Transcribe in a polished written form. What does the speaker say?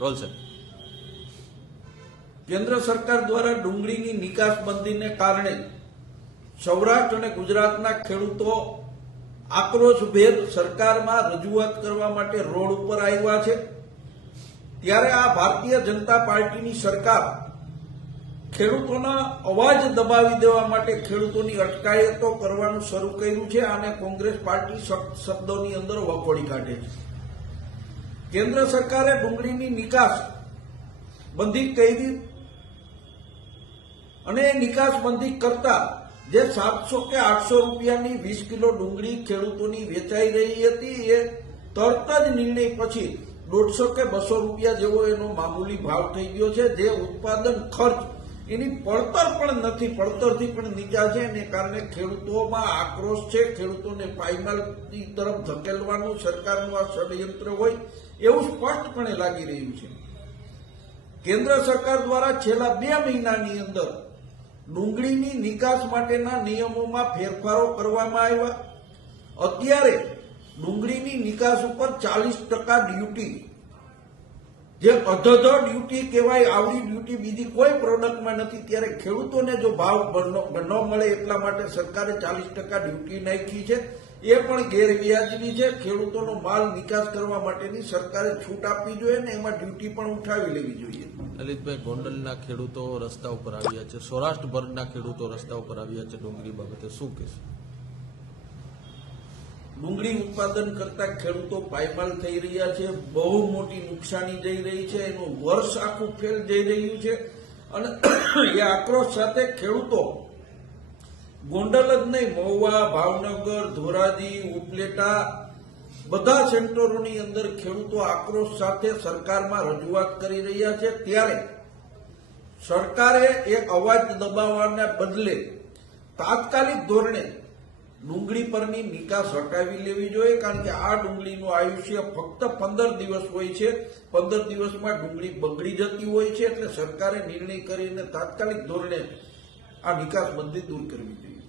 Role છે। કેન્દ્ર સરકાર દ્વારા ડુંગળીની નિકાસ બંધીને કારણે સૌરાષ્ટ્ર અને ગુજરાતના ખેડૂતો આક્રોશભેર સરકારમાં રજૂઆત કરવા માટે રોડ ઉપર આવ્યા છે। ત્યારે આ ભારતીય જનતા પાર્ટીની સરકાર ખેડૂતોના અવાજ દબાવી દેવા માટે ખેડૂતોની અટકાયતો કરવાનું શરૂ કર્યું છે અને કોંગ્રેસ પાર્ટી સખ્ત શબ્દોની અંદર વખોડી કાઢે છે। કેન્દ્ર સરકારે ડુંગળીની નિકાસ બંધી કરી અને નિકાસ બંધી કરતા જે 700 કે 800 રૂપિયાની 20 કિલો ડુંગળી ખેડૂતોની વેચાઈ રહી હતી એ તરત જ નિર્ણય પછી 150 કે 200 રૂપિયા જેવો એનો મામૂલી ભાવ થઈ ગયો છે। જે ઉત્પાદન ખર્ચ એની પડતર પણ નથી, પડતરથી પણ નીચા છે। એને કારણે ખેડૂતોમાં આક્રોશ છે। ખેડૂતોને પાયમાલની તરફ ધકેલવાનું સરકારનું આ ષડયંત્ર હોય એવું સ્પષ્ટપણે લાગી રહ્યું છે। કેન્દ્ર સરકાર દ્વારા છેલ્લા 2 મહિનાની અંદર ડુંગળીની નિકાસ માટેના નિયમોમાં ફેરફારો કરવામાં આવ્યા। અત્યારે ડુંગળીની નિકાસ ઉપર 40% ડ્યુટી, જે અધધ ડ્યુટી કહેવાય, આવડી ડ્યુટી બીજી કોઈ પ્રોડક્ટમાં નથી। ત્યારે ખેડૂતોને જો ભાવ ન મળે એટલા માટે સરકારે 40% ડ્યુટી નાખી છે। એ પણ ગેરવ્યાજબી છે। ખેડૂતોનો માલ નિકાસ કરવા માટેની સરકારે છૂટ આપવી જોઈએ ને એમાં ડ્યુટી પણ ઉઠાવી લેવી જોઈએ। લલિતભાઈ, ગોંડલના ખેડૂતો રસ્તા ઉપર આવ્યા છે, સૌરાષ્ટ્રભરના ખેડૂતો રસ્તા ઉપર આવ્યા છે ડુંગળી બાબતે, શું કહેશો? ડુંગળી ઉત્પાદન કરતા ખેડૂતો પાયમાલ થઈ રહ્યા છે। બહુ મોટી નુકસાની જઈ રહી છે। એનું વર્ષ આખું ફેલ જઈ રહ્યું છે અને એ આક્રોશ સાથે ખેડૂતો ગોંડલ જ નહીં, મહુવા, ભાવનગર, ધોરાજી, ઉપલેટા બધા સેન્ટરોની અંદર ખેડૂતો આક્રોશ સાથે સરકારમાં રજૂઆત કરી રહ્યા છે। ત્યારે સરકારે એક અવાજ દબાવવાના બદલે તાત્કાલિક ધોરણે ડુંગળી પરની નિકાસ હટાવી લેવી જોઈએ। કારણ કે આ ડુંગળીનું આયુષ્ય ફક્ત 15 દિવસ હોય છે। 15 દિવસમાં ડુંગળી બગડી જતી હોય છે। એટલે સરકારે નિર્ણય કરીને તાત્કાલિક ધોરણે આ નિકાસ બંધી દૂર કરવી જોઈએ।